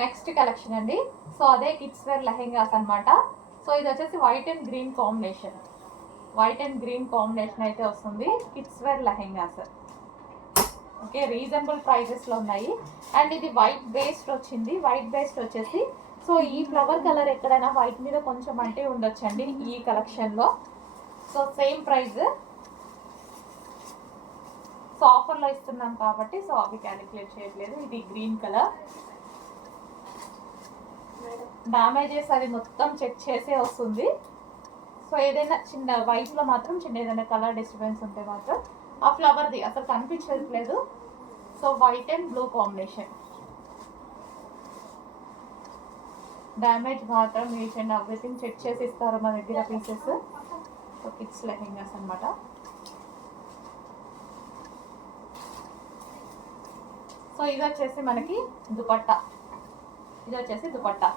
Next collection అండి. So అదే kids wear lehengas అనమాట. సో ఇది వచ్చేసి white and green combination. White and green combination అయితే వస్తుంది. Kids wear lehengas. Okay, reasonable ప్రైజెస్లో ఉన్నాయి. అండ్ ఇది వైట్ బేస్డ్ వచ్చింది. వైట్ బేస్డ్ వచ్చేసి సో ఈ ఫ్లవర్ కలర్ ఎక్కడైనా వైట్ మీద కొంచెం అంటే ఉండొచ్చండి ఈ కలెక్షన్లో. So same price. సో ఆఫర్లో ఇస్తున్నాం కాబట్టి సో అవి క్యాలిక్యులేట్ చేయట్లేదు. ఇది గ్రీన్ కలర్. డ్యామేజెస్ అది మొత్తం చెక్ చేసే వస్తుంది. సో ఏదైనా చిన్న వైట్లో మాత్రం చిన్న ఏదైనా కలర్ డిస్టర్బెన్స్ ఉంటే మాత్రం ఆ ఫ్లవర్ది అసలు కనిపించట్లేదు. So white and blue combination. Damage మాత్రం ఈచ్ అండ్ ఎవ్రీథింగ్ చెక్ చేసి ఇస్తారు మా దగ్గర పీసెస్. సో కిడ్స్ లెహెంగాస్ అనమాట. సో ఇది వచ్చేసి మనకి దుపట్టా. ఇది వచ్చేసి దుపట్టా.